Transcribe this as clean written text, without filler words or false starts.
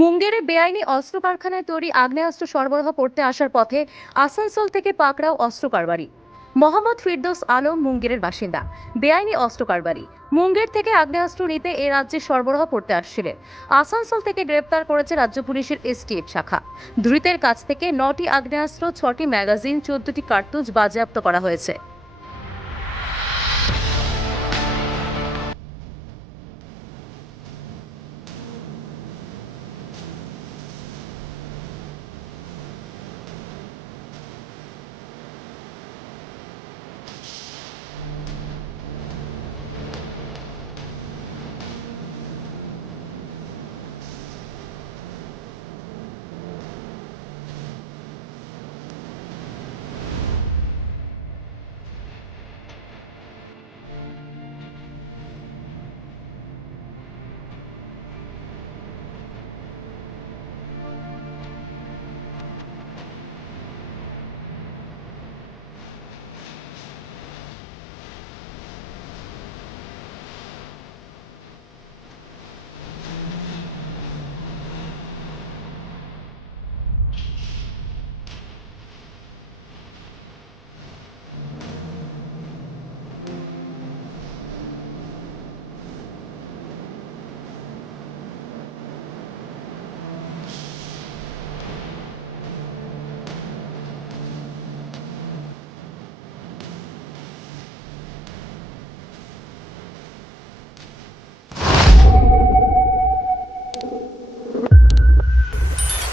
মুঙ্গেরে বেআইনি অস্ত্র কারখানায় তৈরি আগ্নেয়াস্ত্র সরবরাহ করতে আসার পথে আসানসোল থেকে পাকড়াও অস্ত্র কারবারি। মোহাম্মদ ফিরদৌস আলম মুঙ্গেরের বাসিন্দা, বেআইনি অস্ত্র কারবারি। মুঙ্গের থেকে আগ্নেয়াস্ত্র নিতে এ রাজ্যে সরবরাহ করতে আসছিলেন। আসানসোল থেকে গ্রেপ্তার করেছে রাজ্য পুলিশের এসটিএফ শাখা। ধৃতের কাছ থেকে 9টি আগ্নেয়াস্ত্র, 6টি ম্যাগাজিন, 14টি কার্তুজ বাজেয়াপ্ত করা হয়েছে।